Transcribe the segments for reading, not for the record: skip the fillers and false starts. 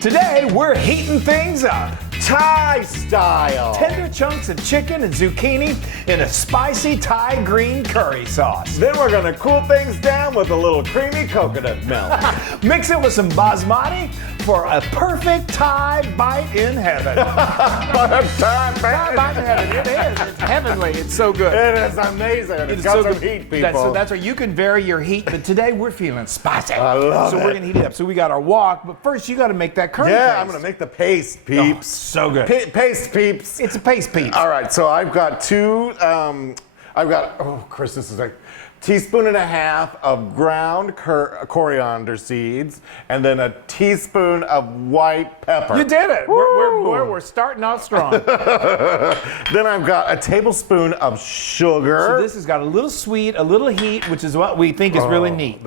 Today, we're heating things up. Thai style. Tender chunks of chicken and zucchini in a spicy Thai green curry sauce. Then we're gonna cool things down with a little creamy coconut milk. Mix it with some basmati for a perfect Thai bite in heaven. Thai Bite in heaven. It is. It's heavenly. It's so good. It is amazing. It's got some heat, people. That's right. You can vary your heat, but today we're feeling spicy. I love So it. we're gonna heat it up. So we got our wok, but first you got to make that curry Yeah, paste. I'm gonna make the paste, peeps. So good. Paste, peeps. It's a paste, peeps. All right, so I've got Chris, this is a teaspoon and a half of ground coriander seeds, and then a teaspoon of white pepper. You did it. We're starting off strong. Then I've got a tablespoon of sugar. So this has got a little sweet, a little heat, which is what we think is really neat.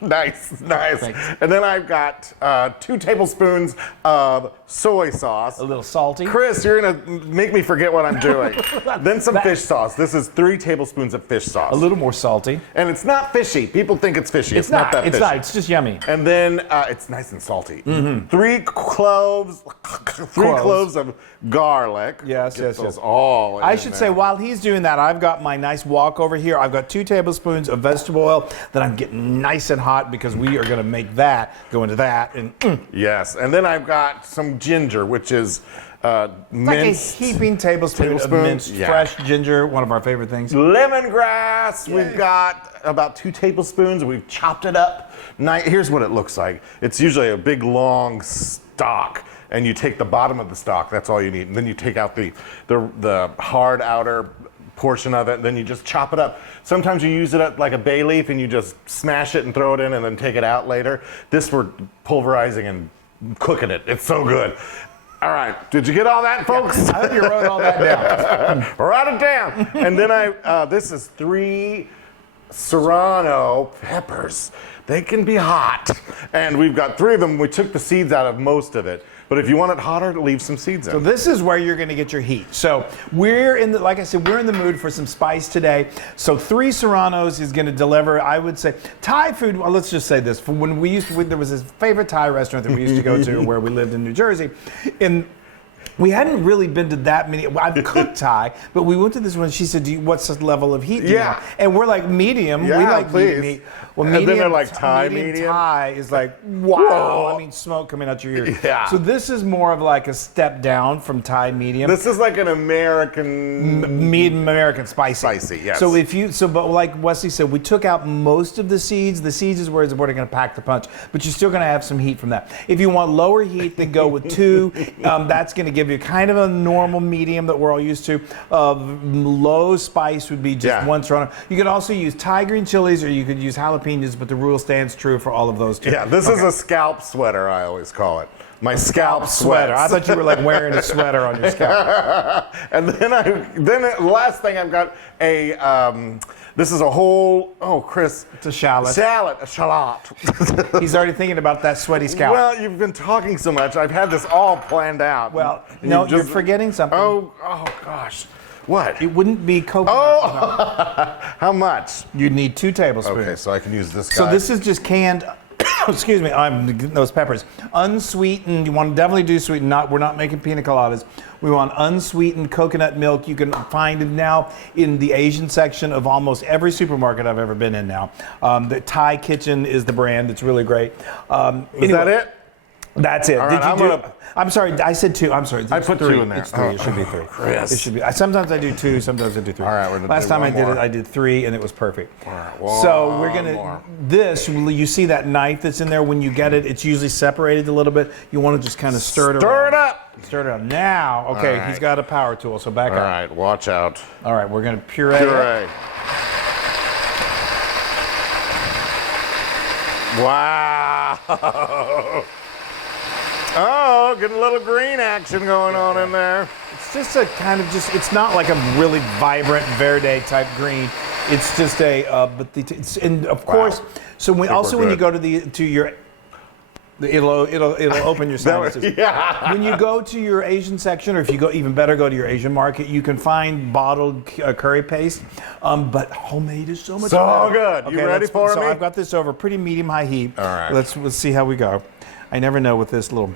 Nice. Thanks. And then I've got 2 tablespoons of soy sauce. A little salty. Chris, you're gonna make me forget what I'm doing. Then some fish sauce. This is 3 tablespoons of fish sauce. A little more salty. And it's not fishy. People think it's fishy. It's not that fishy. It's not. It's just yummy. And then it's nice and salty. 3 cloves of garlic. Yes. Get those all in I should there. say, while he's doing that, I've got my nice wok over here. I've got 2 tablespoons of vegetable oil that I'm getting nice and hot because we are going to make that go into that. And Yes, and then I've got some ginger, which is minced. like a heaping tablespoon of minced fresh ginger, one of our favorite things. Lemongrass. We've got about 2 tablespoons. We've chopped it up. Here's what it looks like. It's usually a big long stalk, and you take the bottom of the stalk. That's all you need. And then you take out the hard outer portion of it, and then you just chop it up. Sometimes you use it up like a bay leaf and you just smash it and throw it in and then take it out later. This we're pulverizing and cooking it. It's so good. All right, did you get all that, folks? I hope you wrote all that down. Write it down. And then this is 3 serrano peppers. They can be hot. And we've got 3 of them. We took the seeds out of most of it. But if you want it hotter, leave some seeds in. So this is where you're going to get your heat. So like I said, we're in the mood for some spice today. So 3 serranos is going to deliver, I would say, Thai food. Well, let's just say this. When there was this favorite Thai restaurant that we used to go to where we lived in New Jersey. We hadn't really been to that many. I've cooked Thai, but we went to this one. She said, what's the level of heat do you want? And we're like medium. Yeah, we like please. meat. Well, And medium, then they're like Thai medium. Thai is like, wow. Whoa. I mean, smoke coming out your ears. Yeah. So this is more of like a step down from Thai medium. This is like an American... Medium American spicy. Spicy, yes. But like Wesley said, we took out most of the seeds. The seeds is where it's going to pack the punch, but you're still going to have some heat from that. If you want lower heat, then go with 2. That's going to give you kind of a normal medium that we're all used to. Low spice would be just 1 serrano. You could also use Thai green chilies, or you could use jalapenos, but the rule stands true for all of those too. Yeah, this is a scalp sweater, I always call it. My scalp Sweater. sweats. I thought you were like wearing a sweater on your scalp. And then last thing I've got this is a whole, Chris. It's a shallot. A shallot. He's already thinking about that sweaty scalp. Well, you've been talking so much. I've had this all planned out. Well, And no, you're forgetting something. Oh gosh. What? It wouldn't be coconut. How much? You'd need 2 tablespoons. Okay, so I can use this guy. So this is just canned, excuse me, those peppers. Unsweetened, you want to definitely do sweetened. We're not making pina coladas. We want unsweetened coconut milk. You can find it now in the Asian section of almost every supermarket I've ever been in now. The Thai Kitchen is the brand. It's really great. Is that it? That's it. All right, Did you I'm sorry, I said 2. I'm sorry. I put 2 in there. It's 3. It should be 3. Chris. It should be. Sometimes I do 2. Sometimes I do 3. All right, we're gonna Last do time one I did more. it, I did 3, and it was perfect. All right, So we're gonna more. You see that knife that's in there? When you get it, it's usually separated a little bit. You want to just kind of stir it Stir around. it up. Stir it up. Now, okay, All right. he's got a power tool, so back All up. right, watch out. All right, we're gonna puree. Puree. Wow. Oh, getting a little green action going on in there. It's just a kind of it's not like a really vibrant verde type green. It's just and of course, so when you go to your It'll open your sinuses. Yeah. When you go to your Asian section, or if you go even better, go to your Asian market, you can find bottled curry paste. But homemade is so much better. So good. You ready for me? So I've got this over pretty medium high heat. All right. Let's see how we go. I never know with this little.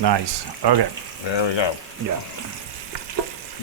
Nice. Okay. There we go. Yeah.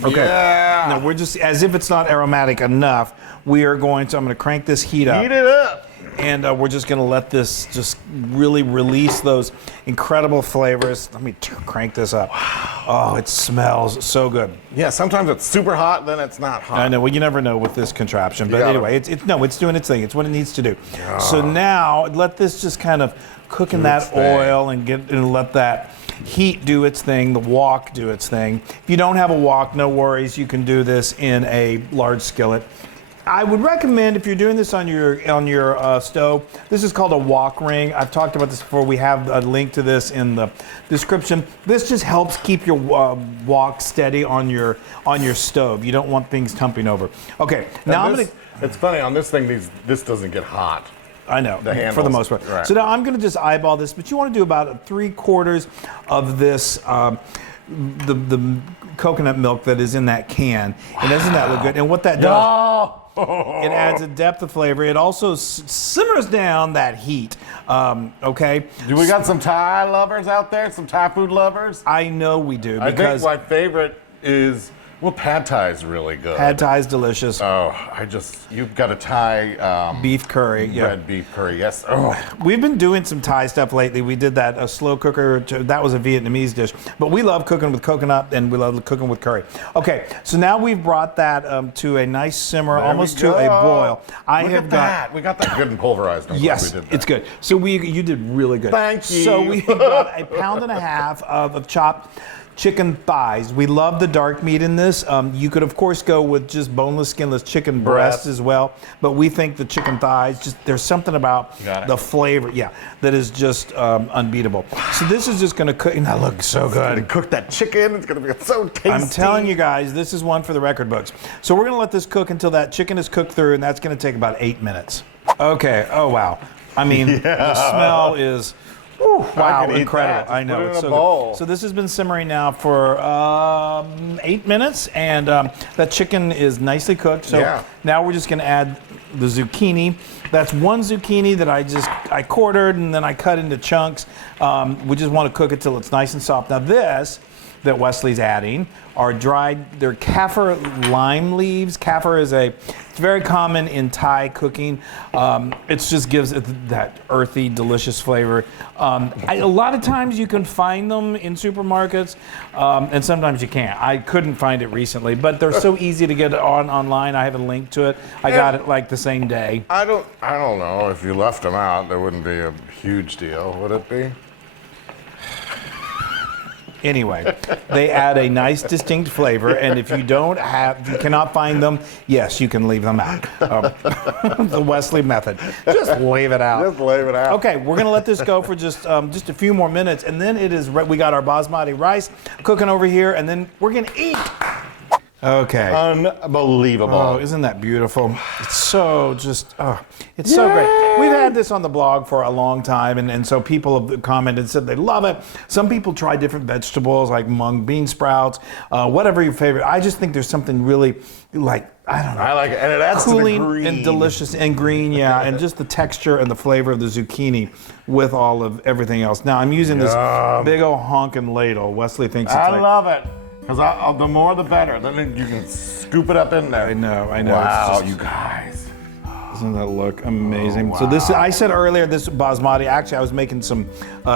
Okay. Yeah. Now we're just, as if it's not aromatic enough, we are going to, I'm going to crank this heat up. Heat it up. And we're just going to let this just really release those incredible flavors. Let me crank this up. Wow. Oh, it smells so good. Yeah, sometimes it's super hot, then it's not hot. I know. Well, you never know with this contraption. But anyway, it's doing its thing. It's what it needs to do. Yeah. So now let this just kind of cook in that oil and let that heat do its thing, the wok do its thing. If you don't have a wok, no worries. You can do this in a large skillet. I would recommend if you're doing this on your stove, this is called a wok ring. I've talked about this before. We have a link to this in the description. This just helps keep your wok steady on your stove. You don't want things tumbling over. Okay, now it's funny on this thing. This doesn't get hot. I know, for the most part. Right. So now I'm going to just eyeball this, but you want to do about 3/4 of this, the coconut milk that is in that can. Wow. And doesn't that look good? And what that does, it adds a depth of flavor. It also simmers down that heat, okay? Do we got some Thai lovers out there? Some Thai food lovers? I know we do. I think my favorite is... Well, pad Thai is really good. Pad Thai is delicious. Oh, you've got a Thai... beef curry. Red beef curry, yes. Oh. We've been doing some Thai stuff lately. We did a slow cooker. That was a Vietnamese dish. But we love cooking with coconut and we love cooking with curry. Okay, so now we've brought that to a nice simmer, almost to a boil. We got that good and pulverized. Yes, it's good. So you did really good. Thank you. So we got 1.5 pounds of chopped chicken thighs. We love the dark meat in this. You could, of course, go with just boneless, skinless chicken breast as well. But we think the chicken thighs, there's something about the flavor, that is just unbeatable. So this is just going to cook, and that looks so good. It's cook that chicken. It's going to be so tasty. I'm telling you guys, this is one for the record books. So we're going to let this cook until that chicken is cooked through, and that's going to take about 8 minutes. Okay. Oh, wow. I mean, the smell is... Ooh, wow, incredible. I know. It's so good. So this has been simmering now for 8 minutes, and that chicken is nicely cooked. So now we're just going to add the zucchini. That's one zucchini that I quartered and then I cut into chunks. We just want to cook it till it's nice and soft. Now this that Wesley's adding are they're kaffir lime leaves. Kaffir it's very common in Thai cooking. It just gives it that earthy, delicious flavor. A lot of times you can find them in supermarkets, and sometimes you can't. I couldn't find it recently, but they're so easy to get online. I have a link to it. I got it like the same day. I don't know. If you left them out, there wouldn't be a huge deal, would it be? Anyway, they add a nice distinct flavor, and if you cannot find them, yes, you can leave them out. The Wesley method. Just leave it out. Just leave it out. Okay, we're gonna let this go for just a few more minutes, and then we got our basmati rice cooking over here, and then we're gonna eat. Okay. Unbelievable. Oh, isn't that beautiful? It's so it's so great. We've had this on the blog for a long time, and so people have commented and said they love it. Some people try different vegetables like mung bean sprouts, whatever your favorite. I just think there's something really I don't know. I like it, and it adds cooling to the green. And delicious and green, and just the texture and the flavor of the zucchini with all of everything else. Now I'm using this big old honking ladle. Wesley thinks it's I love it. Because the more the better. Then you can scoop it up in there. I know. Wow, you guys. Doesn't that look amazing? Oh, wow. So I said earlier, this basmati, actually I was making some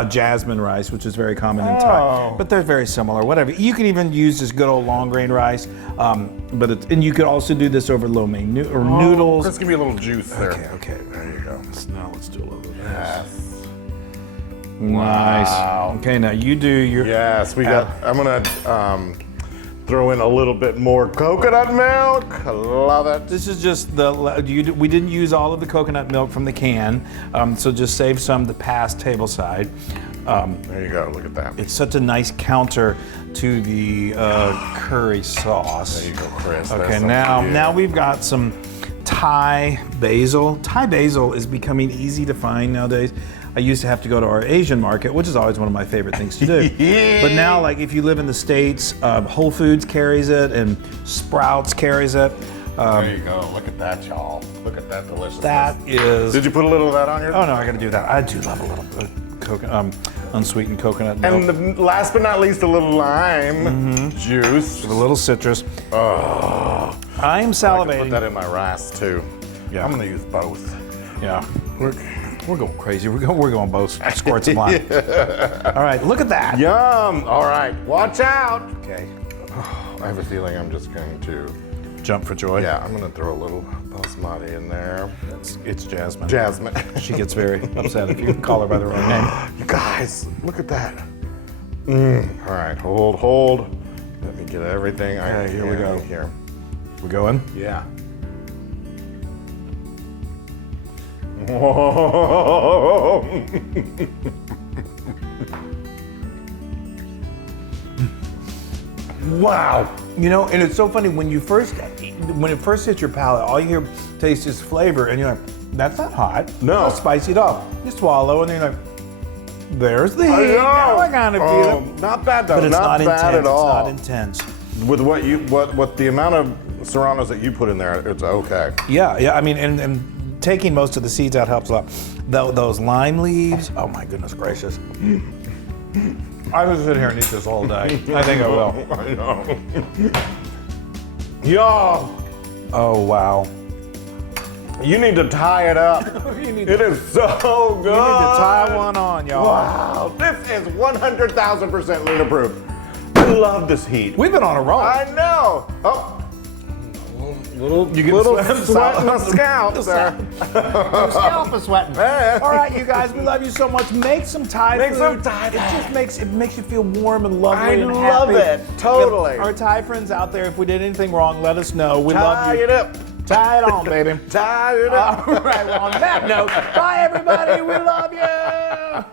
jasmine rice, which is very common in Thai. But they're very similar, whatever. You can even use this good old long grain rice, and you could also do this over lo mein noodles. Let's give you a little juice there. Okay, there you go. Now let's do a little of this. Yes. Nice. Wow. Okay, now you do your... Yes, I'm going to throw in a little bit more coconut milk. I love it. This is just we didn't use all of the coconut milk from the can, so just save some to pass table side. There you go, look at that. It's such a nice counter to the curry sauce. There you go, Chris. Okay, now we've got some Thai basil. Thai basil is becoming easy to find nowadays. I used to have to go to our Asian market, which is always one of my favorite things to do. But now, if you live in the States, Whole Foods carries it and Sprouts carries it. There you go. Look at that, y'all. Look at that deliciousness. That is... Did you put a little of that on your... Oh, no, I got to do that. I do love a little unsweetened coconut milk. And last but not least, a little lime juice. With a little citrus. Oh, I'm I can salivating. put that in my rice too. Yeah. I'm gonna use both. Yeah, we're going crazy. We're going both squirts of lime. All right, look at that. Yum! All right, watch out. Okay, I have a feeling I'm just going to. jump for joy. Yeah, I'm gonna throw a little basmati in there. It's Jasmine. Jasmine. She gets very upset if you call her by the wrong name. You guys, look at that. All right, hold. Let me get everything. Okay, here we go. Here. We going? Yeah. Wow. You know, and it's so funny when it first hits your palate, all you hear taste is flavor, and you're like, "That's not hot. No. I'll spice it up." You swallow, and then you're like, "There's the heat." I know. Now I kind of feel it. Not bad though. But it's not bad intense. at all. It's not intense. With what the amount of serranos that you put in there, it's okay. Yeah. I mean, and taking most of the seeds out helps a lot. Those lime leaves. Oh my goodness gracious. I could sit here and eat this all day. I think I will. I know. Yo, Oh wow. you need to tie it up. You It is so good. need to tie one on, y'all. Wow, this is 100,000% Loon approved. I love this heat. We've been on a roll. I know. Oh, You get little sweat- sweat in my scalp there. Scalp is sweating. Man. All right, you guys, we love you so much. Make some Thai Make food. some Thai It food. just makes you feel warm and lovely I and love happy. it. Totally. Our Thai friends out there, if we did anything wrong, let us know. We Tie love you. it up. Tie it on, baby. Tie it up. All right. Well, on that note, bye everybody. We love you.